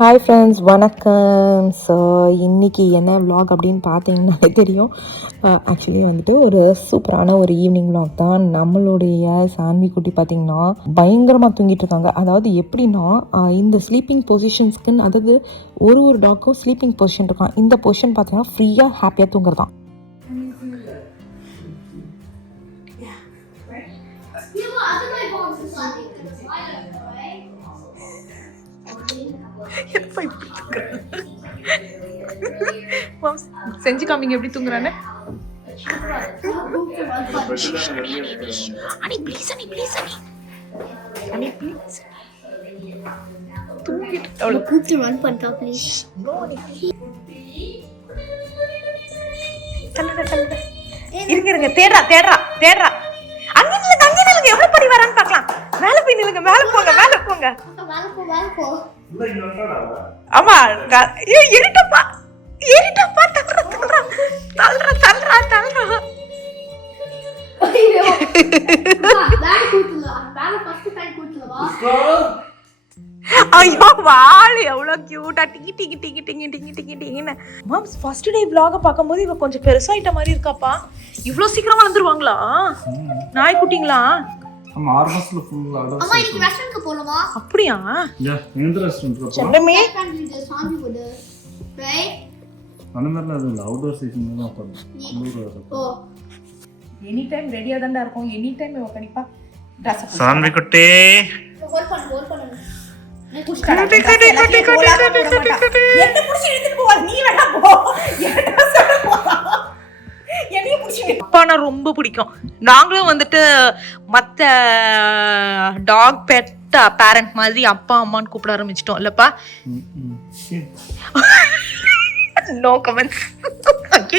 Hi friends, வணக்கம். So இன்றைக்கி என்ன விலாக் அப்படின்னு பார்த்தீங்கன்னாலே தெரியும். ஆக்சுவலி வந்துட்டு ஒரு சூப்பரான ஒரு ஈவினிங் விலாக் தான். நம்மளுடைய சான்வி குட்டி பார்த்திங்கன்னா பயங்கரமாக தூங்கிட்டு இருக்காங்க. அதாவது எப்படின்னா இந்த ஸ்லீப்பிங் பொசிஷன்ஸ்க்குன்னு, அதாவது ஒரு டாக்கும் ஸ்லீப்பிங் பொசிஷன் இருக்கான். இந்த பொசிஷன் பார்த்தீங்கன்னா ஃப்ரீயாக ஹாப்பியாக தூங்குறதான். செஞ்சு காமிங்க எப்படி தூங்குறானே. இருங்க தேடுறா தேடுறா தேடுறா. அங்க நில்லுங்க எவ்வளவு படி வரான்னு பாக்கலாம். மேல போய் நில்லுங்க, மேல போங்க மேல போங்க. ஆமா இருட்டப்பா இருட்டப்பா. தள்ளுறா தள்ளுறா தள்ளுறா. ஐயோ வாள் எவ்வளவு கியூட்டா டிங்கி டிங்கி டிங்கி டிங்கி டிங்கி டிங்கி டிங்கின்னு. மாம்ஸ் ஃபர்ஸ்ட் டே vlog பாக்கும்போது இவ கொஞ்சம் பெருசாயிட்ட மாதிரி இருக்காப்பா. இவ்ளோ சீக்கிரமா வந்துருவாங்களா நாய்க்குட்டிங்களா? நம்ம 6 மாசத்துல ஃபுல் அடல்ட். அம்மா இன்னைக்கு ரெஸ்டாரன்ட்க்கு போலாமா? அப்படியா? எந்த ரெஸ்டாரன்ட்க்கு போறோம்? சென்னமே சாந்தி போடு. ரைட்? அனந்தர்ல அது அவுட்டோர் ஸ்டேஷன்ல தான் போறோம். ஓ எனி டைம் ரெடியா தான்டா இருக்கும். எனி டைம் இவ கண்டிப்பா Dress up. சான்வி குட்டி ஹோல்ட் பண்ணு. என்ன புடிச்சு இழுத்துட்டு போவா? நீ வேணா போ. என்னைய புடிச்சு அப்பா நான் ரொம்ப பிடிக்கும். நாங்களும் வந்துட்டு மற்ற டாக் பெட் பேரண்ட் மாதிரி அப்பா அம்மான்னு கூப்பிட ஆரம்பிச்சிட்டோம் இல்லப்பா. No comments.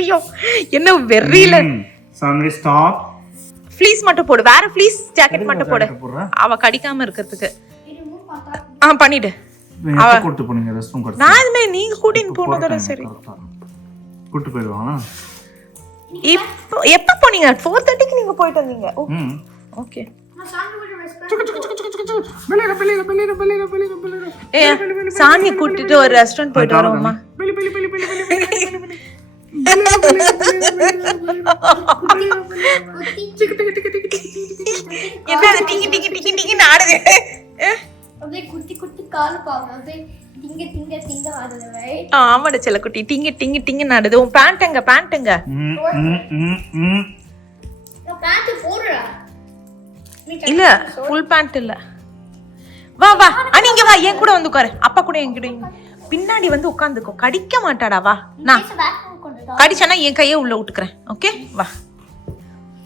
ஐயோ என்ன வெறியில. சான்வி ஸ்டாப். ஃப்ளீஸ் மட்டும் போடு, வேற ஃப்ளீஸ் ஜாக்கெட் மட்டும் போடு, அவ கடிக்காம இருக்கிறதுக்கு. பண்ணிடு. அவ கூட்டி போனீங்க ரெஸ்ட் ரூம் கூட்டி. நான் இதுமே நீங்க கூட்டின்னு போனதோட சரி. கூட்டி போய்டுவாங்க. இப்போ எப்ப போனீங்க? 4:30க்கு நீங்க போயிட்டு வந்தீங்க. ஓகே. நான் சாந்தி போடு ரெஸ்டாரன்ட். சாமி கூட்டிட்டு ஒரு ரெஸ்டாரண்ட் போயிட்டு வரோமா? என்ன டிங்கி டிங்கி டிங்கி டிங்கி ஆடுது. அப்படியே குட்டி குட்டி கால் பாங்க. அப்படியே டிங்க டிங்க டிங்க ஆடுது. ரைட்? ஆமாடா செல்லக்குட்டி டிங்கி டிங்கி டிங்கி ஆடுது. உன் பேண்ட் எங்க? நான் பேண்ட் போடுறா. இல்ல ஃபுல் பேண்ட் இல்ல. வா வா நீங்க வா, என் கூட வந்து உட்காரு. அப்பா கூட என்கிட்ட பின்னாடி வந்து உட்காந்துக்கோ. கடிக்க மாட்டாடா. வா நான் கடிச்சானா என் கையை உள்ள விட்டுக்கிறேன். ஓகே வா.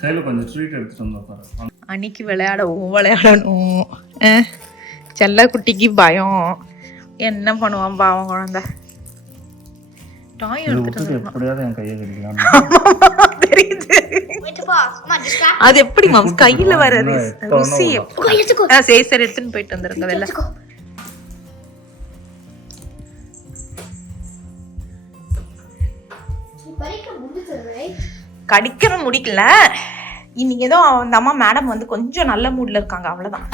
கையில கொஞ்சம் ட்ரீட் எடுத்துட்டு வந்தா பாரு. அன்னைக்கு விளையாடணும். செல்ல குட்டிக்கு பயம். என்ன பண்ணுவான் பாவம் குழந்தை. டாய் எடுத்துட்டு எப்படியாவது என் கையை கடிக்கலாம். தெரியுது. அது எப்படி மாம்ஸ் கையில வர ருசி? சரி சரி எடுத்துன்னு போயிட்டு வந்துருங்க வெளில. கடிக்கிற முடிக்கல. இன்னைக்கு ஏதோ அந்த அம்மா மேடம் வந்து கொஞ்சம் நல்ல மூட்ல இருக்காங்க, அவ்வளோதான்.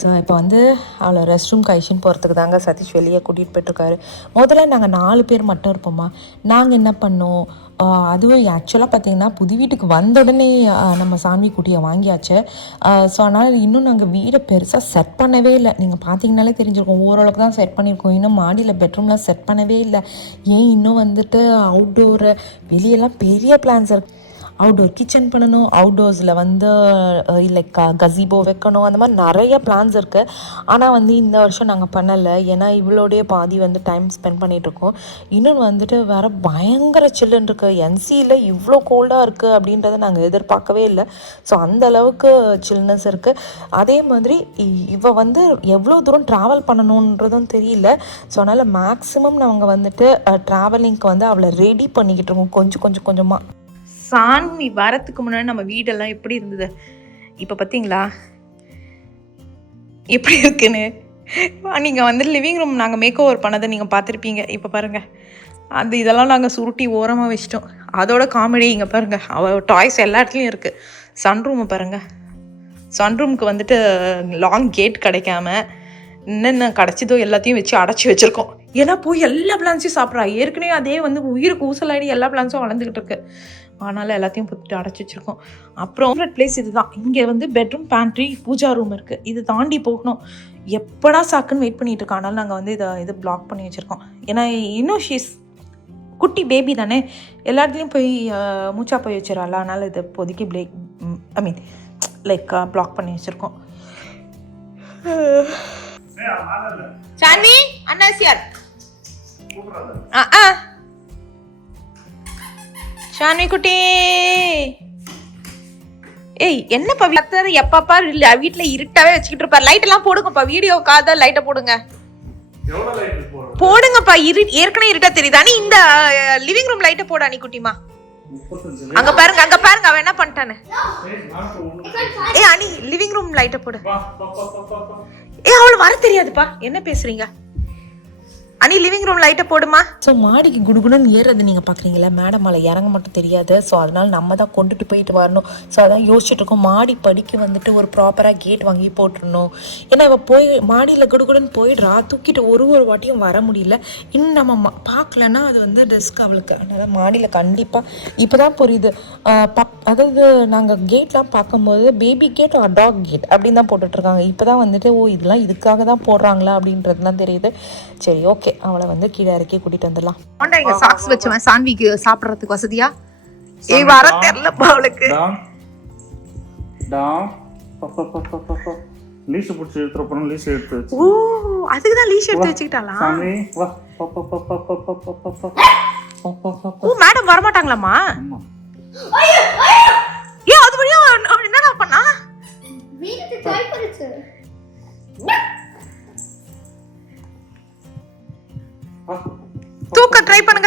ஸோ இப்போ வந்து அவளை ரெஸ்ட் ரூம் கழிச்சுன்னு போகிறதுக்கு தாங்க சதீஷ் வெளியே கூட்டிகிட்டு போயிட்டுருக்காரு. முதல்ல நாங்கள் 4 பேர் மட்டும் இருப்போம்மா. நாங்கள் என்ன பண்ணோம், அதுவும் ஆக்சுவலாக பார்த்தீங்கன்னா புது வீட்டுக்கு வந்த உடனே நம்ம சாமி குட்டியை வாங்கியாச்சு. ஸோ அதனால் இன்னும் நாங்கள் வீடை பெருசாக செட் பண்ணவே இல்லை. நீங்கள் பார்த்தீங்கனாலே தெரிஞ்சிருக்கோம், ஓரளவுக்கு தான் செட் பண்ணியிருக்கோம். இன்னும் மாடியில் பெட்ரூம்லாம் செட் பண்ணவே இல்லை. ஏன் இன்னும் வந்துட்டு அவுட்டோரு வெளியெல்லாம் பெரிய பிளான்ஸ் இருக்குது. அவுட்டோர் கிச்சன் பண்ணணும், அவுட்டோர்ஸில் வந்து லைக் கஸிபோ வைக்கணும், அந்த மாதிரி நிறைய பிளான்ஸ் இருக்குது. ஆனால் வந்து இந்த வருஷம் நாங்கள் பண்ணலை. ஏன்னா இவ்வளோடைய பாதி வந்து டைம் ஸ்பெண்ட் பண்ணிகிட்ருக்கோம். இன்னொன்று வந்துட்டு வேறு பயங்கர சில்லுன்னு இருக்குது. என்சியில் இவ்வளோ கோல்டாக இருக்குது அப்படின்றத நாங்கள் எதிர்பார்க்கவே இல்லை. ஸோ அந்த அளவுக்கு சில்னஸ் இருக்குது. அதே மாதிரி இவ வந்து எவ்வளோ தூரம் ட்ராவல் பண்ணணுன்றதும் தெரியல. ஸோ அதனால் மேக்ஸிமம் நாங்கள் வந்துட்டு ட்ராவலிங்க்கு வந்து அவளை ரெடி பண்ணிக்கிட்டு இருக்கோம் கொஞ்சம் கொஞ்சமாக. சாமி வரத்துக்கு முன்னாடி நம்ம வீடெல்லாம் எப்படி இருந்தது, இப்போ பார்த்தீங்களா எப்படி இருக்குன்னு. நீங்கள் வந்து லிவிங் ரூம் நாங்கள் மேக் ஓவர் பண்ணதை நீங்கள் பார்த்துருப்பீங்க. இப்போ பாருங்கள், அந்த இதெல்லாம் நாங்கள் சுருட்டி ஓரமாக வச்சிட்டோம். அதோட காமெடி இங்கே பாருங்கள், அவள் டாய்ஸ் எல்லா இடத்துலையும் இருக்குது. சன்ரூமை பாருங்கள், சன்ரூமுக்கு வந்துட்டு லாங் கேட் கிடைக்காம என்னென்ன கிடச்சிதோ எல்லாத்தையும் வச்சு அடைச்சி வச்சுருக்கோம். ஏன்னா போய் எல்லா பிளான்ஸையும் சாப்பிட்றா. ஏற்கனவே அதே வந்து உயிருக்கு ஊசலாடி எல்லா பிளான்ஸும் வளர்ந்துக்கிட்டு இருக்கு. அதனால் எல்லாத்தையும் புத்துட்டு அடைச்சி வச்சுருக்கோம். அப்புறம் பிளேஸ் இதுதான். இங்கே வந்து பெட்ரூம், பேண்ட்ரி, பூஜா ரூம் இருக்குது. இது தாண்டி போகணும். எப்படா சாக்குன்னு வெயிட் பண்ணிட்டு இருக்கோம். அதனால் நாங்கள் வந்து இது பிளாக் பண்ணி வச்சுருக்கோம். ஏன்னா இன்னும் ஷீஸ் குட்டி பேபி தானே, எல்லா இடத்துலையும் போய் மூச்சா போய் வச்சிடறாள். அதனால் இது இப்போதைக்கு பிளாக் பண்ணி வச்சுருக்கோம். சான்வி அண்ணாசியார் ஷான்வி குட்டி, ஏய் என்னப்பா கத்தர் எப்பப்பா வீட்டுல இருட்டாவே வச்சுக்கிட்டு இருப்பா. லைட் எல்லாம் போடுங்கப்பா, வீடியோக்காக லைட்டை போடுங்க போடுங்கப்பா. ஏற்கனவே இருட்டா தெரியுதா? நீ இந்த லிவிங் ரூம் லைட்டை போடா நீ குட்டிமா. அங்க பாருங்க அவன் என்ன பண்ணிட்டானு. ஏ அனி லிவிங் ரூம் லைட்டை போடு. ஏ அவளு வர தெரியாதுப்பா, என்ன பேசுறீங்க? அனி லிவிங் ரூம் லைட்டை போடுமா. ஸோ மாடிக்கு குடுகுடுன்னு ஏறுறது நீங்கள் பார்க்குறீங்களா, மேடம் மேலே இறங்க மட்டும் தெரியாது. ஸோ அதனால் நம்ம தான் கொண்டுட்டு போயிட்டு வரணும். ஸோ அதான் யோசிச்சுட்டு இருக்கோம். மாடி படிக்க வந்துட்டு ஒரு ப்ராப்பராக கேட் வாங்கி போட்டுருணும். ஏன்னா இவள் போய் மாடியில் குடுகுடுன்னு போயிடுறா, தூக்கிட்டு ஒரு வாட்டியும் வர முடியல. இன்னும் நம்ம பார்க்கலன்னா அது வந்து ரிஸ்க் அவளுக்கு. அதனால் மாடியில் கண்டிப்பாக இப்போ தான் புரியுது. அதாவது நாங்கள் கேட்லாம் பார்க்கும்போது பேபி கேட் டாக் கேட் அப்படின்னு தான் போட்டுட்ருக்காங்க. இப்போ தான் வந்துட்டு இதெல்லாம் இதுக்காக தான் போடுறாங்களா அப்படின்றதுலாம் தெரியுது. சரி ஓகே, அவளை வந்து கீழே இறக்கி கூட்டிட்டு வந்துடலாம். இங்க சாக்ஸ் வச்சுவேன் சான்விக்கு சாப்பிட்றதுக்கு வசதியா. ஏய் வர தெரியலப்பா அவளுக்கு. லீஷ் புடிச்சு எடுத்துறப்பறம் லீஷ் எடுத்து வச்சு. ஓ அதுக்கு தான் லீஷ் எடுத்து வச்சிட்டாளா? சாமி வா. ஓ மேடம் வர மாட்டாங்களாமா? ஏ அது வழியா என்னடா பண்ணா? வீட்டுக்கு ட்ரை பண்ணிச்சு.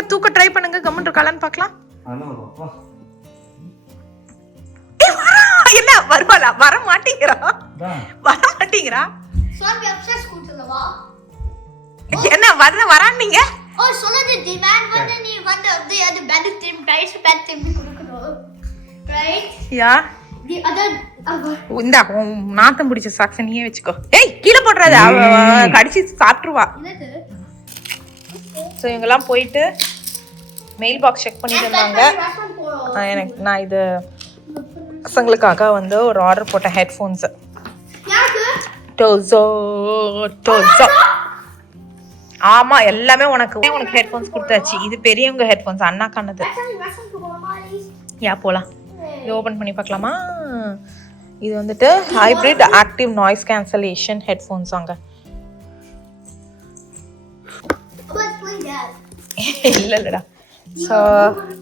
தூக்க ட்ரை பண்ணுங்க கமெண்ட் இருக்காளான்னு பார்க்கலாம். என்ன வருவாளா? வர மாட்டேங்கிறா. சாமி அப்சஸ் கூட்டலவா? என்ன வரானீங்க? ஓ சொல்லுது டிமாண்ட் வந்து நீ வந்து அது bet team right bet team கொடுக்கணும். ரைட்? யா. தி அதர் இந்த நாத்தம் பிடிச்ச சாக்ஸ் நீயே வச்சுக்கோ. ஏய் கீழே போடுறாத, கடிச்சு சாப்பிட்டுருவா. என்னது? ஸோ இவங்கெல்லாம் போயிட்டு மெயில் பாக்ஸ் செக் பண்ணிட்டு இருந்தாங்க. நான் இது பசங்களுக்காக வந்து ஒரு ஆர்டர் போட்டேன் ஹெட்ஃபோன்ஸு. டோசோ ஆமாம் எல்லாமே உனக்கு ஹெட்ஃபோன்ஸ் கொடுத்தாச்சு. இது பெரியவங்க ஹெட்ஃபோன்ஸ், அண்ணாக்கானது. போகலாம். இது ஓப்பன் பண்ணி பார்க்கலாமா? இது வந்துட்டு hybrid active noise cancellation headphones அங்கே. இல்லைடா. ஸோ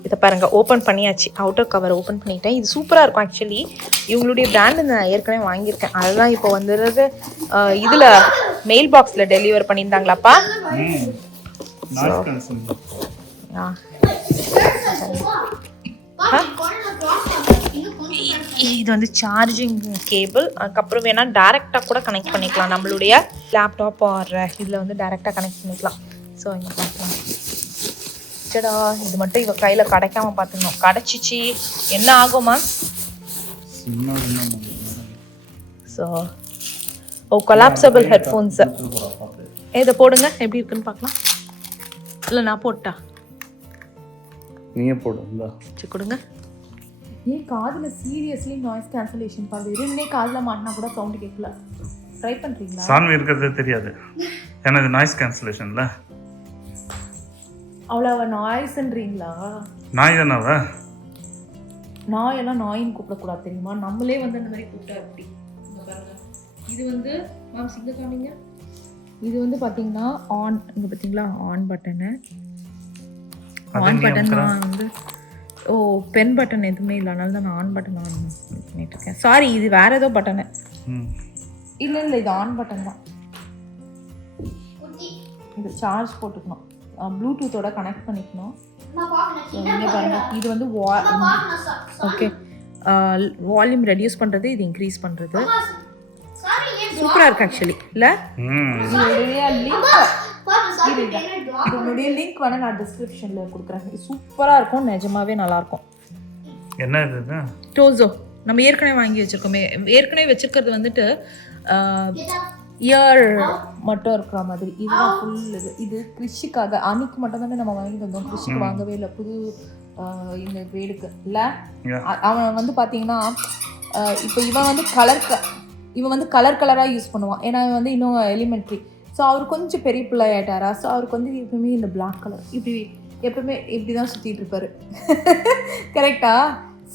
இதை பாருங்க, ஓப்பன் பண்ணியாச்சு. அவுட்டர் கவர் ஓப்பன் பண்ணிட்டேன். இது சூப்பராக இருக்கும். ஆக்சுவலி இவங்களுடைய பிராண்டு நான் ஏற்கனவே வாங்கியிருக்கேன். அதுதான் இப்போ வந்துடுறது இதில் மெயில் பாக்ஸில் டெலிவர் பண்ணியிருந்தாங்களாப்பா. இது வந்து சார்ஜிங் கேபிள். அதுக்கப்புறம் வேணால் டேரெக்டாக கூட கனெக்ட் பண்ணிக்கலாம். நம்மளுடைய லேப்டாப் ஆர் இதில் வந்து டேரெக்டாக கனெக்ட் பண்ணிக்கலாம். ஸோ இங்கே பார்க்கலாம். சடா இது மட்டும் இவ கையில் கிடைக்காம பார்த்துக்கணும். கிடச்சிச்சு என்ன ஆகுமா? So collapsible headphones. இதை போடுங்க எப்படி இருக்குன்னு பார்க்கலாம். இல்லை நான் போட்டா நீயே போடு. சரி கொடுங்க. ஏன் காதில் சீரியஸ்லி நாய்ஸ் கேன்சலேஷன் பாரு. இருந்தே காதில் மாட்டினா கூட சவுண்டு கேட்கல. ட்ரை பண்ணுறீங்களா? சான்வி இருக்கிறதே தெரியாது எனக்கு நாய்ஸ் கேன்சலேஷன்ல. அவ்வளோ நாய்ஸ்ன்றீங்களா? நாய் தானே. நாயெல்லாம் நாயின்னு கூப்பிடக்கூடாது தெரியுமா? நம்மளே வந்து அந்த மாதிரி கூப்பிட்டா எப்படி? இது வந்து மேம் சிங்க காமிங்க. இது வந்து பார்த்தீங்கன்னா ஆன், இங்கே பார்த்தீங்களா ஆன் பட்டனு. ஆன் பட்டன் தான் வந்து பென் பட்டன் எதுவுமே இல்லை, அதனால தான் நான் ஆன் பட்டன் ஆன் பண்ணிட்டு இருக்கேன். சாரி இது வேற ஏதோ பட்டனு. இல்லை இது ஆன் பட்டன் தான். இது சார்ஜ் போட்டுக்கணும், ப்ளூடூத்தோட கனெக்ட் பண்ணிக்கணும். இங்கே பாருங்க, இது வந்து ஓகே வால்யூம் ரெடியூஸ் பண்ணுறது, இது இன்க்ரீஸ் பண்ணுறது. சூப்பராக இருக்கு ஆக்சுவலி இல்லை? இதனுடைய லிங்க் வேணா நான் டிஸ்கிரிப்ஷனில் கொடுக்குறேன். சூப்பராக இருக்கும், நிஜமாவே நல்லாயிருக்கும். என்ன இது? டோசோ நம்ம ஏற்கனவே வாங்கி வச்சுருக்கோமே. ஏற்கனவே வச்சுருக்கிறது வந்துட்டு இயர் மட்டும் இருக்கிற மாதிரி இதுதான் ஃபுல் இது கிறிஷுக்காக அன்னைக்கு மட்டும் தானே நம்ம வாங்கி தந்தோம். கிறிஷுக்கு வாங்கவே இல்லை புது இந்த கிரேடுக்கு இல்லை. அவன் வந்து பார்த்தீங்கன்னா இப்போ இவன் வந்து கலர் கலராக யூஸ் பண்ணுவான். ஏன்னா இவன் வந்து இன்னும் எலிமெண்ட்ரி. ஸோ அவர் கொஞ்சம் பெரிய பிள்ளை ஆகிட்டாரா. ஸோ அவருக்கு வந்து எப்பவுமே இந்த பிளாக் கலர் எப்பவுமே இப்படி தான் சுற்றிட்டு இருப்பாரு. கரெக்டா?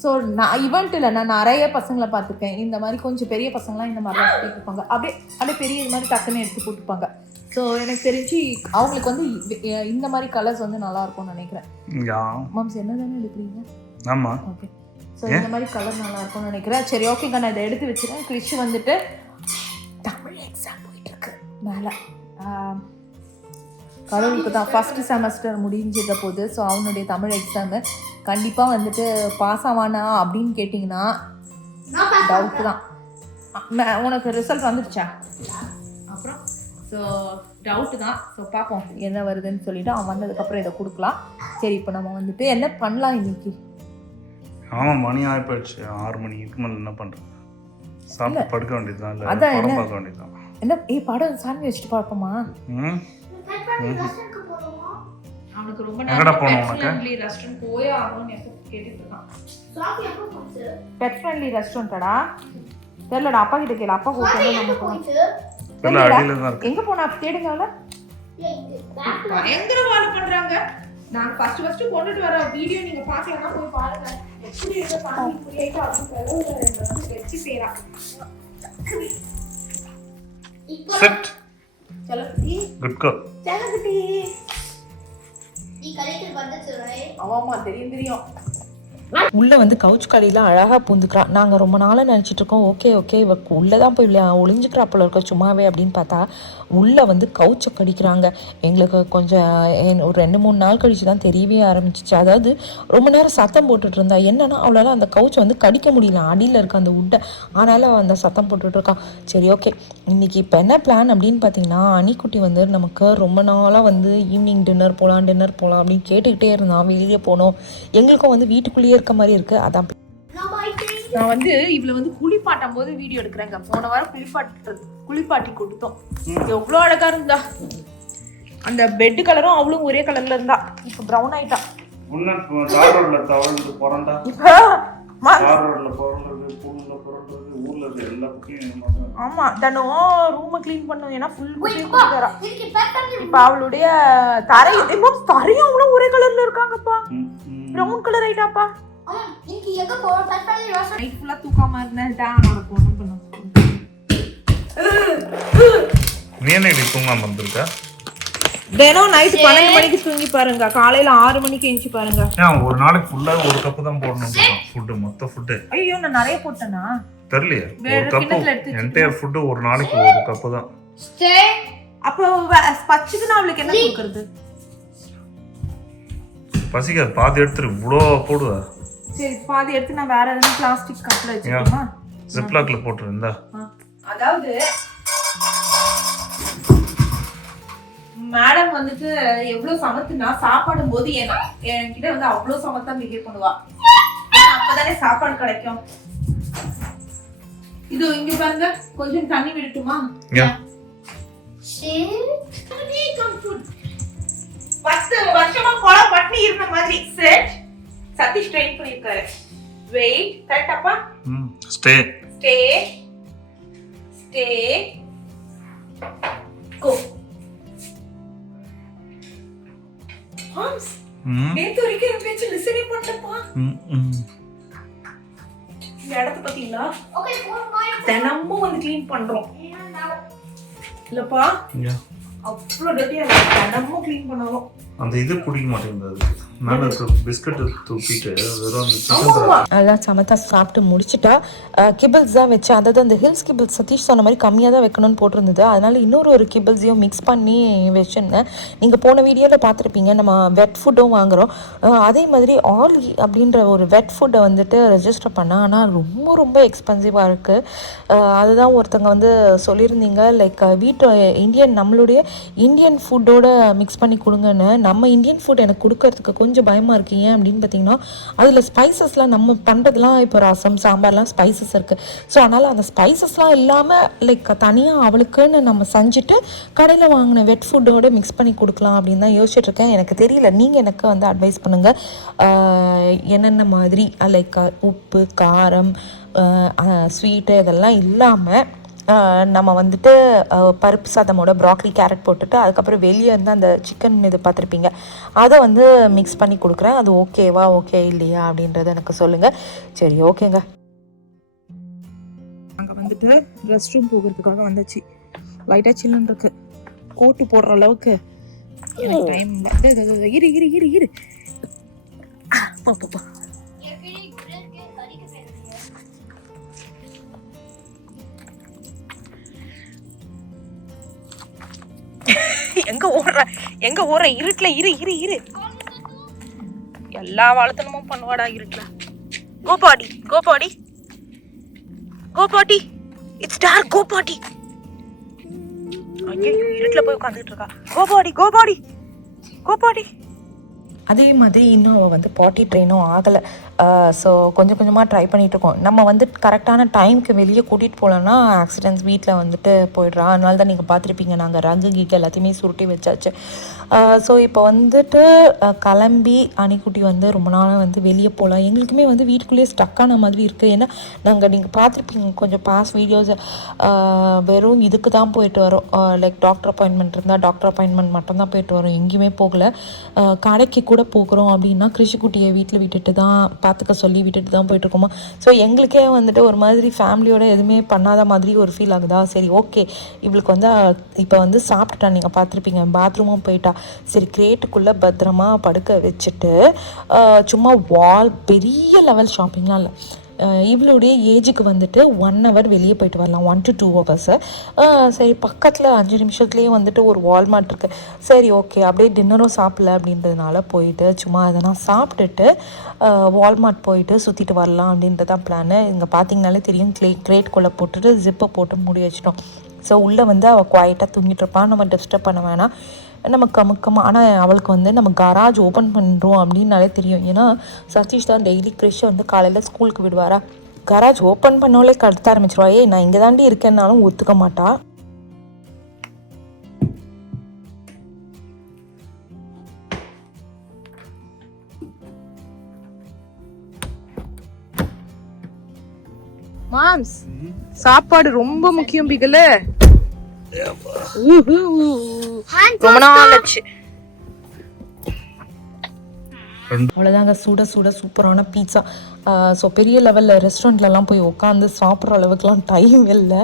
ஸோ நான் இவன்ட்டு இல்லை, நான் நிறைய பசங்களை பார்த்துருக்கேன். இந்த மாதிரி கொஞ்சம் பெரிய பசங்களாம் இந்த மாதிரிலாம் சுற்றிட்டு இருப்பாங்க. அப்படியே பெரிய இது மாதிரி டக்குன்னு எடுத்து போட்டுப்பாங்க. ஸோ எனக்கு தெரிஞ்சு அவங்களுக்கு வந்து இந்த மாதிரி கலர்ஸ் வந்து நல்லா இருக்கும்னு நினைக்கிறேன். மாம்ஸ் என்ன தானே எடுக்கிறீங்க? ஆமாம். ஓகே. ஸோ இந்த மாதிரி கலர் நல்லா இருக்கும்னு நினைக்கிறேன். சரி ஓகேங்க, நான் இதை எடுத்து வச்சுருக்கேன். கிறிஷ் வந்துட்டு தமிழ் எக்ஸாம் போயிட்டுருக்கு மேலே. கடவுளுக்கு தான் ஃபஸ்ட்டு செமஸ்டர் முடிஞ்சிருக்க போகுது. ஸோ அவனுடைய தமிழ் எக்ஸாமு கண்டிப்பாக வந்துட்டு பாஸ் ஆவானா அப்படின்னு கேட்டிங்கன்னா டவுட்டு தான். உனக்கு ரிசல்ட் வந்துடுச்சா? அப்புறம் ஸோ டவுட்டு தான். ஸோ பார்ப்போம் என்ன வருதுன்னு சொல்லிவிட்டு அவன் வந்ததுக்கப்புறம் இதை கொடுக்கலாம். சரி இப்போ நம்ம வந்துட்டு என்ன பண்ணலாம் இன்னைக்கு? ஆமாம், மணி ஆகி போயிடுச்சு. 6 மணி. இதுக்கு மேலே என்ன பண்ணுறது? சாப்பிட்டு படுக்க வேண்டியதுதான். இல்லை அதான் படம் பார்க்க வேண்டியதுதான். என்ன படம் சாமி வச்சுட்டு பார்ப்போமா? அவனுக்கு ரொம்ப ரெஸ்டாரண்ட் போயே ஆகணும்னு கேட்டுட்டு இருக்கான். பெட் ஃப்ரெண்ட்லி ரெஸ்டாரண்டடா தெரியலடா. அப்பா கிட்ட கேளு. அப்பா எங்க போனா தேடுங்க. அவளை பயங்கர வாழ பண்றாங்க. நான் ஃபர்ஸ்ட் கொண்டுட்டு வர வீடியோ நீங்க பார்க்கலன்னா போய் பாருங்க. எப்படி இருக்க பானி புரியைக்கு அப்படிங்கறது வெச்சி செய்றா. செட் चलो दी गुड को चलो குட்டி நீ கரெக்ட் வந்துச்சே. ஆமாமா தெரியும். உள்ளே வந்து கவுச் கடையில் அழகாக பூந்துக்கிறான். நாங்கள் ரொம்ப நாளாக நினச்சிட்டு இருக்கோம் ஓகே இவ உள்ளே தான் போய் ஒளிஞ்சுக்கிறாப்புல இருக்க சும்மாவே அப்படின்னு பார்த்தா உள்ளே வந்து கவுச்சை கடிக்கிறாங்க. எங்களுக்கு கொஞ்சம் ஒரு 2-3 நாள் கழிச்சு தான் தெரியவே ஆரம்பிச்சிச்சு. அதாவது ரொம்ப நேரம் சத்தம் போட்டுட்டு இருந்தா. என்னன்னா அவளால் அந்த கவுச்சை வந்து கடிக்க முடியல, அடியில் இருக்க அந்த உட்டை. ஆனாலும் அந்த சத்தம் போட்டுட்ருக்கான். சரி ஓகே, இன்றைக்கி இப்போ என்ன பிளான் அப்படின்னு பார்த்தீங்கன்னா, அணிக்குட்டி வந்து நமக்கு ரொம்ப நாளாக வந்து ஈவினிங் டின்னர் போகலாம் அப்படின்னு கேட்டுக்கிட்டே இருந்தான். வெளியே போனோம். எங்களுக்கும் வந்து வீட்டுக்குள்ளேயே இருக்க மாதிரி இருக்கு. அதான் நான் வந்து இவளை வந்து குளிப்பாட்டும் போது வீடியோ எடுக்கிறேங்க. போன வாரம் குளிப்பாட்டி கொடுத்தோம். எவ்வளோ அழகா இருந்தா. அந்த பெட் கலரும் அவளும் ஒரே கலர்ல இருந்தா. இப்ப பிரவுன் ஆயிட்டா. ஆமா தனோ ரூம கிளீன் பண்ணும். ஏன்னா ஃபுல் குடிக்கிறா. இப்ப அவளுடைய தரையும் அவளும் ஒரே கலர்ல இருக்காங்கப்பா. Brown colour ஆயிட்டாப்பா. இன்னைக்கு எங்க போற பர்ஃபெக்ட்லி ரோஸ் நைட் ஃபுல்லா தூக்காம இருந்தேன்டா. நான் போணும் பண்ணு. நீ என்ன இப்படி தூங்காம இருந்திருக்க? தினம் நைட் 12 மணிக்கு தூங்கி பாருங்க, காலையில 6 மணிக்கு எந்திச்சு பாருங்க. ஒரு நாளைக்கு ஃபுல்லா ஒரு கப் தான் போடணும் ஃபுட், மொத்த ஃபுட். ஐயோ நான் நிறைய போட்டேனா தெரியலையே. ஒரு கப் என்டையர் ஃபுட் ஒரு நாளைக்கு ஒரு கப் தான். அப்போ பச்சைக்கு நான் அவளுக்கு என்ன கொடுக்கிறது? பசிக்காது, பாதி எடுத்துரு. இவ்வளோ போடுவா? சரி பாதி எடுத்து நான் வேற எதனா பிளாஸ்டிக் கப்ல வச்சுக்கோமா? ஜிப்லாக்ல போட்டுரு. இந்தா. அதாவது மேடம் வந்துட்டு எவ்வளவு சமத்துனா சாப்பாடும் போது என்கிட்ட வந்து அவ்வளவு சமத்தா பிஹேவ் பண்ணுவா. அப்பதானே சாப்பாடு கிடைக்கும். இது இங்க பாருங்க, கொஞ்சம் தண்ணி விடட்டுமா? 10 வருஷமா கொலை பட்னி இருந்த மாதிரி செட் சதீஷ் ட்ரெயின் பண்ணிருக்காரு. வெயிட் கரெக்டாப்பா? ஸ்டே கோ. ஹாம்ஸ் நேத்து வரைக்கும் பேச்சு லிசனிங் பண்ணலப்பா. இந்த இடத்தை பாத்தீங்களா? ஓகே ஃபோர் பாய் தினமும் வந்து க்ளீன் பண்றோம் இல்லப்பா. அவ்வளோ டர்ட்டியா இருக்கு. தினமும் க்ளீன் பண்ணாலும் அந்த இது பிடிக்க மாட்டேங்குது. மேலே இருக்க பிஸ்கட் தூக்கிட்டு வெறும் அந்த சிக்கன் அதெல்லாம் சமத்தா சாப்பிட்டு முடிச்சுட்டா. கிபிள்ஸ் தான் வச்சேன். அதாவது அந்த ஹில்ஸ் கிபிள்ஸ் சதீஷ் சொன்ன மாதிரி கம்மியாக தான் வைக்கணும்னு போட்டிருந்தது. அதனால ஒரு கிபிள்ஸையும் மிக்ஸ் பண்ணி வச்சுருந்தேன். நீங்கள் போன வீடியோவில் பார்த்துருப்பீங்க, நம்ம வெட் ஃபுட்டும் வாங்குகிறோம். அதே மாதிரி ஆலி அப்படின்ற ஒரு வெட் ஃபுட்டை வந்துட்டு ரெஜிஸ்டர் பண்ணேன். ஆனால் ரொம்ப ரொம்ப எக்ஸ்பென்சிவாக இருக்குது. அதுதான் ஒருத்தங்க வந்து சொல்லியிருந்தீங்க, லைக் நம்மளுடைய இந்தியன் ஃபுட்டோட மிக்ஸ் பண்ணி கொடுங்கன்னு. நம்ம இந்தியன் ஃபுட் எனக்கு கொடுக்கறதுக்கு கொஞ்சம் பயமாக இருக்குது. ஏன் அப்படின்னு பார்த்தீங்கன்னா அதில் ஸ்பைசஸ்லாம் நம்ம பண்ணுறதுலாம் இப்போ ரசம் சாம்பார்லாம் ஸ்பைசஸ் இருக்குது. ஸோ அதனால் அந்த ஸ்பைசஸ்லாம் இல்லாமல் லைக் தனியாக அவளுக்குன்னு நம்ம செஞ்சுட்டு கடையில் வாங்கின வெட் ஃபுட்டோடு மிக்ஸ் பண்ணி கொடுக்கலாம் அப்படின்னு தான் யோசிச்சுட்ருக்கேன். எனக்கு தெரியல, நீங்கள் எனக்கு வந்து அட்வைஸ் பண்ணுங்கள் என்னென்ன மாதிரி லைக் உப்பு காரம் ஸ்வீட்டு இதெல்லாம் இல்லாமல் நம்ம வந்துட்டு பருப்பு சாதமோட ப்ராக்கலி கேரட் போட்டுட்டு அதுக்கப்புறம் வெளியே வந்து அந்த சிக்கன் இது பார்த்துருப்பீங்க அதை வந்து மிக்ஸ் பண்ணி கொடுக்குறேன். அது ஓகேவா ஓகே இல்லையா அப்படின்றத எனக்கு சொல்லுங்கள். சரி ஓகேங்க. அங்கே வந்துட்டு ரெஸ்ட் ரூம் போகிறதுக்காக வந்தாச்சு. லைட்டாக சில்லுன்னு இருக்கு, கோட்டு போடுற அளவுக்கு எனக்கு டைம் இல்லை. இரு இரு இரு இரு போ போ போ. எங்க ஓடுற இருட்டுல இரு இரு இரு. எல்லா வாழத்தனமும் பண்ணுவாடா இருட்டுல. கோபாடி கோபாடி கோபாடி, இட்ஸ் டார்க் கோபாடி. ஐயோ இருட்டுல போய் உட்காந்துட்டு இருக்கா. கோபாடி கோபாடி கோபாடி. அதே மாதிரி இன்னும் அவள் வந்து பாட்டி ட்ரெயினும் ஆகலை. ஸோ கொஞ்சம் கொஞ்சமாக ட்ரை பண்ணிகிட்ருக்கோம். நம்ம வந்து கரெக்டான டைமுக்கு வெளியே கூட்டிகிட்டு போகலன்னா ஆக்சிடென்ட்ஸ் வீட்டில் வந்துட்டு போயிடுறா. அதனால தான் நீங்கள் பார்த்துருப்பீங்க நாங்கள் ரகு கீக்கு எல்லாத்தையுமே சுருட்டி வச்சாச்சு. ஸோ இப்போ வந்துட்டு கிளம்பி அணிக்குட்டி வந்து ரொம்ப நாள் வந்து வெளியே போகலாம். எங்களுக்குமே வந்து வீட்டுக்குள்ளேயே ஸ்டக்கான மாதிரி இருக்குது. ஏன்னா நீங்கள் பார்த்துருப்பீங்க கொஞ்சம் பாஸ் வீடியோஸ் வெறும் இதுக்கு தான் போயிட்டு வரோம். லைக் டாக்டர் அப்பாயின்மெண்ட் இருந்தால் டாக்டர் அப்பாயின்மெண்ட் மட்டும்தான் போயிட்டு வரோம், எங்கேயுமே போகலை. கடைக்கு கூட போகிறோம் அப்படின்னா கிருஷிக்குட்டியை வீட்டில் விட்டுட்டு தான் பார்த்துக்க சொல்லி விட்டுட்டு தான் போயிட்டுருக்கோமா. ஸோ எங்களுக்கே வந்துட்டு ஒரு மாதிரி ஃபேமிலியோட எதுவுமே பண்ணாத மாதிரி ஒரு ஃபீல் ஆகுதா. சரி ஓகே, இவளுக்கு வந்து இப்போ வந்து சாப்பிட்டுட்டா, நீங்கள் பார்த்துருப்பீங்க பாத்ரூமும் போயிட்டா. சரி கிரேட்டுக்குள்ளே பத்திரமா படுக்க வச்சுட்டு சும்மா பெரிய லெவல் ஷாப்பிங்லாம் இல்லை, இவளுடைய ஏஜுக்கு வந்துட்டு 1 hour வெளியே போயிட்டு வரலாம், 1 to 2 hours. சரி பக்கத்தில் 5 நிமிஷத்துலேயே வந்துட்டு ஒரு வால்மார்ட் இருக்குது. சரி ஓகே, அப்படியே டின்னரும் சாப்பிடல அப்படின்றதுனால போயிட்டு சும்மா அதெல்லாம் சாப்பிட்டுட்டு வால்மார்ட் போயிட்டு சுற்றிட்டு வரலாம் அப்படின்றது தான் பிளானு. இங்கே பார்த்தீங்கனாலே தெரியும், கிரேட்குள்ளே போட்டுட்டு ஜிப்பை போட்டு மூடி வச்சிட்டோம். ஸோ உள்ளே வந்து அவள் குவாய்ட்டாக தூங்கிட்டு இருப்பான், நம்ம டிஸ்டர்ப் பண்ண வேணாம். நம்ம கமுக்கமாக, ஆனால் அவளுக்கு வந்து நம்ம கராஜ் ஓப்பன் பண்ணுறோம் அப்படின்னாலே தெரியும். ஏன்னா சதீஷ் தான் டெய்லி கிரிஷை வந்து காலையில் ஸ்கூலுக்கு விடுவாரா. கராஜ் ஓப்பன் பண்ணாலே கடுத்த ஆரம்பிச்சிருவா. நான் இங்கே தாண்டி இருக்கேன்னாலும் ஒத்துக்க மாட்டா. மாம்ஸ் சாப்பாடு ரொம்ப முக்கியம் பிகல. ரொம்ப நாள் ஆச்சு. அவ்வளோதாங்க, சுட சுட சூப்பரான பீட்சா. ஸோ பெரிய லெவலில் ரெஸ்டாரண்ட்லலாம் போய் உட்காந்து சாப்பிட்ற அளவுக்குலாம் டைம் இல்லை.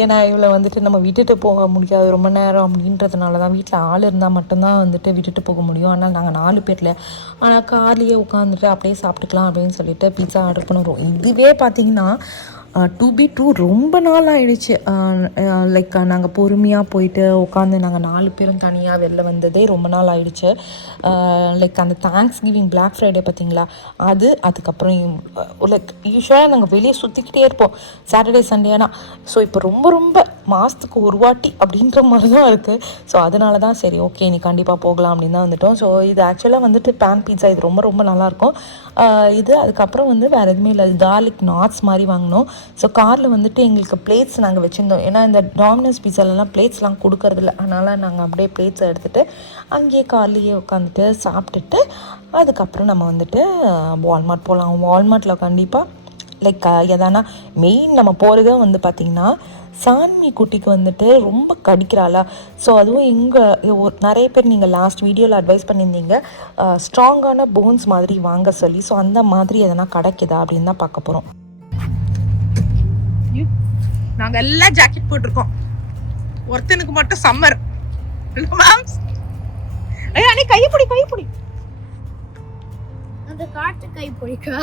ஏன்னா இவளை வந்துட்டு நம்ம விட்டுட்டு போக முடியாது ரொம்ப நேரம் அப்படின்றதுனால தான். வீட்டில் ஆள் இருந்தால் மட்டும்தான் வந்துட்டு விட்டுட்டு போக முடியும். ஆனால் நாங்கள் 4 பேரில், ஆனால் கார்லேயே உட்காந்துட்டு அப்படியே சாப்பிட்டுக்கலாம் அப்படின்னு சொல்லிட்டு பீட்சா ஆர்டர் பண்ணுறோம். இதுவே பார்த்திங்கன்னா to be true ரொம்ப நாள் ஆகிடுச்சு. லைக் நாங்கள் பொறுமையாக போயிட்டு உட்காந்து நாங்கள் 4 பேரும் தனியாக வெளில வந்ததே ரொம்ப நாள் ஆகிடுச்சு. லைக் அந்த தேங்க்ஸ் கிவிங் பிளாக் ஃப்ரைடே பார்த்திங்களா, அதுக்கப்புறம் லைக் யூஸ்வலாக நாங்கள் வெளியே சுற்றிக்கிட்டே இருப்போம் சாட்டர்டே சண்டேனா. ஸோ இப்போ ரொம்ப மாதத்துக்கு ஒரு வாட்டி அப்படின்ற மாதிரி தான் இருக்குது. ஸோ அதனால தான் சரி ஓகே நீ கண்டிப்பாக போகலாம் அப்படின்னு தான் வந்துட்டோம். ஸோ இது ஆக்சுவலாக வந்துட்டு பேன் பீட்சா, இது ரொம்ப நல்லாயிருக்கும் இது. அதுக்கப்புறம் வந்து வேறு எதுவுமே இல்லை, கார்லிக் நாட்ஸ் மாதிரி வாங்கினோம். ஸோ காரில் வந்துட்டு எங்களுக்கு பிளேட்ஸ் நாங்கள் வச்சுருந்தோம். ஏன்னா இந்த டாமினோஸ் பீஸாலலாம் பிளேட்ஸ்லாம் கொடுக்கறதில்ல, அதனால் நாங்கள் அப்படியே பிளேட்ஸை எடுத்துகிட்டு அங்கேயே கார்லேயே உட்காந்துட்டு சாப்பிட்டுட்டு அதுக்கப்புறம் நம்ம வந்துட்டு வால்மார்ட் போகலாம். வால்மார்ட்டில் கண்டிப்பாக லைக் எதானா மெயின் நம்ம போகிறத வந்து பார்த்திங்கன்னா சான்வி குட்டிக்கு வந்துட்டு ரொம்ப கடிக்கிறாளா. ஸோ அதுவும் இங்கே நிறைய பேர் நீங்கள் லாஸ்ட் வீடியோவில் அட்வைஸ் பண்ணியிருந்தீங்க ஸ்ட்ராங்கான போன்ஸ் மாதிரி வாங்க சொல்லி. ஸோ அந்த மாதிரி எதனா கிடைக்குதா அப்படின்னு தான் பார்க்க போகிறோம். நாங்கள் எல்லாம் ஜாக்கெட் போட்டிருக்கோம், ஒருத்தனுக்கு மட்டும் சம்மர். ஐயா நீ கைப்பிடி அந்த காட்டு கை பிடிக்கா.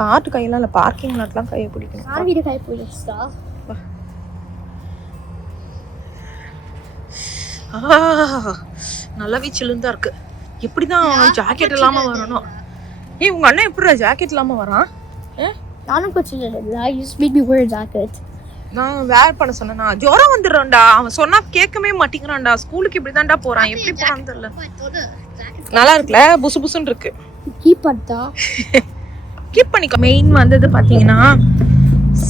காட்டு கையெல்லாம் இல்லை, பார்க்கிங் லாட்லாம் கையை பிடிக்கணும். யார் வீடு கை பிடிச்சா? நல்லாவே சில்லுந்தா இருக்கு. எப்படிதான் ஜாக்கெட் இல்லாம வரணும்? உங்க அண்ணன் எப்படி ஜாக்கெட் இல்லாம வரான்? நானும் கொஞ்சம் இல்லை, I just made me wear a jacket. நான் வேர் பண்ண சொன்னேன், ஜுரம் வந்துடுறான்டா. அவன் சொன்னா கேட்கவே மாட்டேங்கிறான்டா. ஸ்கூலுக்கு இப்படிதான்டா போறான், எப்படி போறான்னு தெரியல. நல்லா இருக்குல்ல, புசு புசுன்னு இருக்கு. கீப் பண்ணா கீப் பண்ணிக்கோ. மெயின் வந்தது பார்த்தீங்கன்னா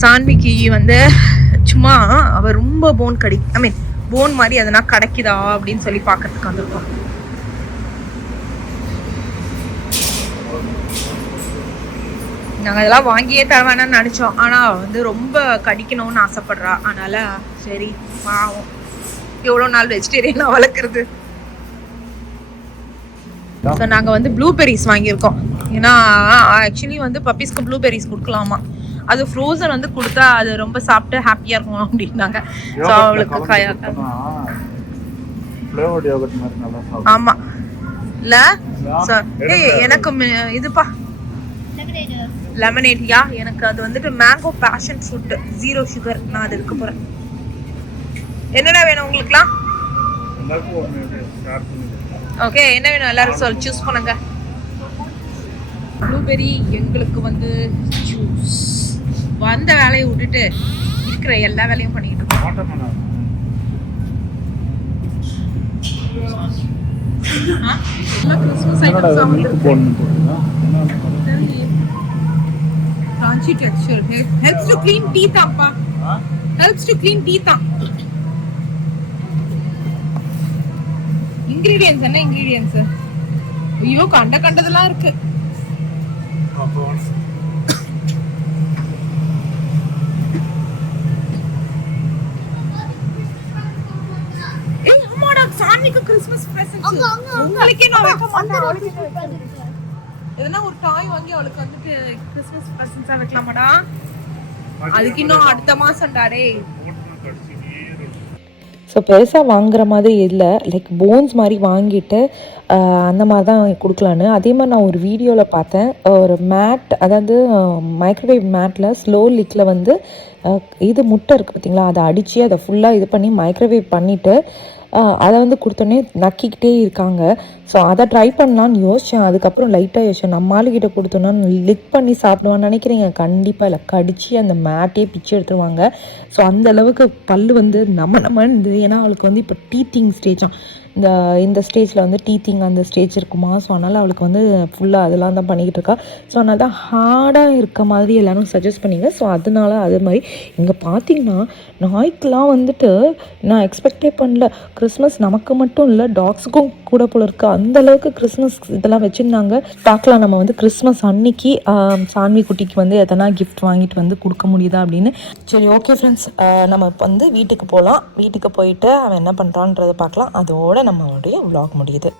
சான்விக்கு வந்து சும்மா அவ ரொம்ப போன் போன் மாதிரி எதனா கிடைக்குதா அப்படின்னு சொல்லி பார்க்கறதுக்கு வந்திருக்கோம். நாங்கள் இதெல்லாம் வாங்கியே தர வேணாம்னு நினச்சோம். ஆனால் வந்து ரொம்ப கடிக்கணும்னு ஆசைப்படுறா. அதனால சரி பாவம், எவ்வளோ நாள் வெஜிடேரியனாக வளர்க்குறது. ஸோ நாங்கள் வந்து ப்ளூபெரிஸ் வாங்கியிருக்கோம். ஏன்னா ஆக்சுவலி வந்து பப்பீஸ்க்கு ப்ளூபெரிஸ் கொடுக்கலாமா, அது ஃப்ரோசன் வந்து கொடுத்தா அது ரொம்ப சாப்பிட்டு ஹாப்பியாக இருக்கும் அப்படின்னாங்க. ஸோ அவளுக்கு ஆமாம் இல்லை சார். எனக்கு இதுப்பா லெமனேட்யா, எனக்கு அது வந்துட்டு மேங்கோ பேஷன் ஃப்ரூட் 0 சுகர். நான் அது இருக்க போகிறேன். என்னடா வேணும் உங்களுக்குலாம்? ஓகே, என்ன வேணும் எல்லாரும் சொல், சூஸ் பண்ணுங்க. ப்ளூபெரி எங்களுக்கு வந்து ஜூஸ். வந்த வேலையை விட்டுட்டு இருக்கிற எல்லா வேலையும் பண்ணிக்கிட்டு இருக்கோம். Christmas crunchy texture helps to clean teeth appa, helps to clean teeth. ingredients என்ன ingredients? ஐயோ கண்டதெல்லாம் இருக்கு. ஏய் அம்மாடா, சான்விக்கு கிறிஸ்மஸ் பிரசன்ட். உங்களுக்கே நான் வைக்க மாட்டேன். எதனா ஒரு டாய் வாங்கி அவளுக்கு வந்துட்டு கிறிஸ்மஸ் பிரசன்ட்ஸா வைக்கலாமாடா? அதுக்கு இன்னும் அடுத்த மாசம் டாடே. ஸோ பெருசாக வாங்குற மாதிரி இல்லை, லைக் போன்ஸ் மாதிரி வாங்கிட்டு அந்த மாதிரி தான் கொடுக்கலான்னு. அதே மாதிரி நான் ஒரு வீடியோவில் பார்த்தேன், ஒரு மேட், அதாவது மைக்ரோவேவ் மேட்டில் ஸ்லோ லிக்கில் வந்து இது முட்டை இருக்குது பார்த்தீங்களா, அதை அடித்து அதை ஃபுல்லாக இது பண்ணி மைக்ரோவேவ் பண்ணிவிட்டு அதை வந்து கொடுத்தோன்னே நக்கிக்கிட்டே இருக்காங்க. ஸோ அதை ட்ரை பண்ணலான்னு யோசித்தேன். அதுக்கப்புறம் லைட்டாக யோசிச்சேன், நம்ம ஆளுகிட்ட கொடுத்தோன்னா லிக் பண்ணி சாப்பிடுவான்னு நினைக்கிறீங்க? கண்டிப்பாக இல்லை, கடிச்சு அந்த மேட்டே பிச்சு எடுத்துருவாங்க. ஸோ அந்தளவுக்கு பல் வந்து நம்மந்து, ஏன்னா அவளுக்கு வந்து இப்போ டீத்திங் ஸ்டேஜாக, இந்த ஸ்டேஜில் வந்து டீத்திங் அந்த ஸ்டேஜ் இருக்குமா. ஸோ அதனால் அவளுக்கு வந்து ஃபுல்லாக அதெல்லாம் தான் பண்ணிக்கிட்டு இருக்கா. ஸோ அதனால் தான் ஹார்டாக இருக்க மாதிரி எல்லோரும் சஜஸ்ட் பண்ணிங்க. ஸோ அதனால அது மாதிரி இங்கே பார்த்தீங்கன்னா நாய்க்கெலாம் வந்துட்டு நான் எக்ஸ்பெக்டே பண்ணல. கிறிஸ்மஸ் நமக்கு மட்டும் இல்லை, டாக்ஸுக்கும் கூட போல இருக்குது. அந்தளவுக்கு கிறிஸ்மஸ் இதெல்லாம் வச்சுருந்தாங்க. பார்க்கலாம் நம்ம வந்து கிறிஸ்மஸ் அன்னைக்கு சான்வி குட்டிக்கு வந்து எதனா கிஃப்ட் வாங்கிட்டு வந்து கொடுக்க முடியுதா அப்படின்னு. சரி ஓகே ஃப்ரெண்ட்ஸ், நம்ம இப்போ வந்து வீட்டுக்கு போகலாம். வீட்டுக்கு போயிட்டு அவன் என்ன பண்ணுறான்றதை பார்க்கலாம். அதோட நம்மளுடைய vlog முடியுது.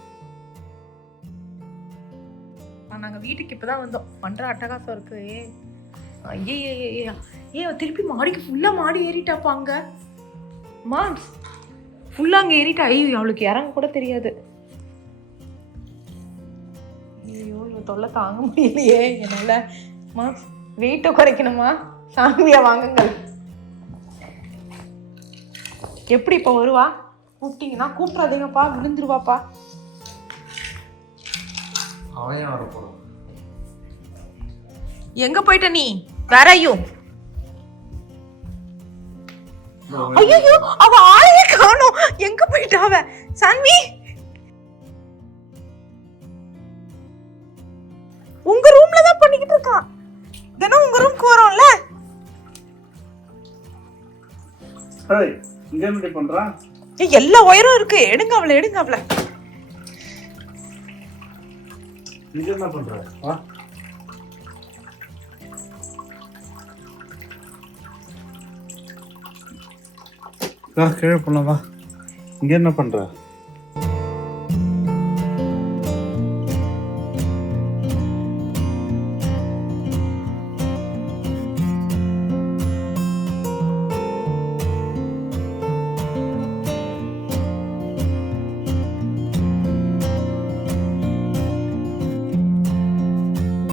நாங்கள் வீட்டுக்கு இப்போ தான் வந்தோம். பண்ணுற அட்டகாசம் இருக்கு. ஏ திருப்பி மாடிக்கு ஃபுல்லாக மாடி ஏறிட்டாப்பாங்க. மாம்ஸ் ஃபுல்லாக அங்கே ஏறிட்டா. ஐயோ அவளுக்கு இறங்க கூட தெரியாது. ஐயோ இவன் தொல்லை தாங்க முடியலையே என்னால். மாம்ஸ் வெயிட்டை குறைக்கணுமா? சாமியா வாங்குங்கள். எப்படி இப்போ வருவா? கூப்பிட்டீங்கன்னா கூப்பிட்றாதீங்கப்பா, விழுந்துருவாப்பா. எங்க போயிட்ட நீ? வேற ஐயோ ஐயோ அவ ஆளையே காணோம். எங்க போயிட்டா அவ? சான்வி உங்க ரூம்ல தான் பண்ணிக்கிட்டு இருக்கா. தினம் உங்க ரூம்க்கு வரோம்ல. எல்லா ஒயரும் இருக்கு. எடுங்க அவளை, எடுங்க அவளை. என்ன பண்ற? கீழே போலாம் வா. இங்க என்ன பண்ற?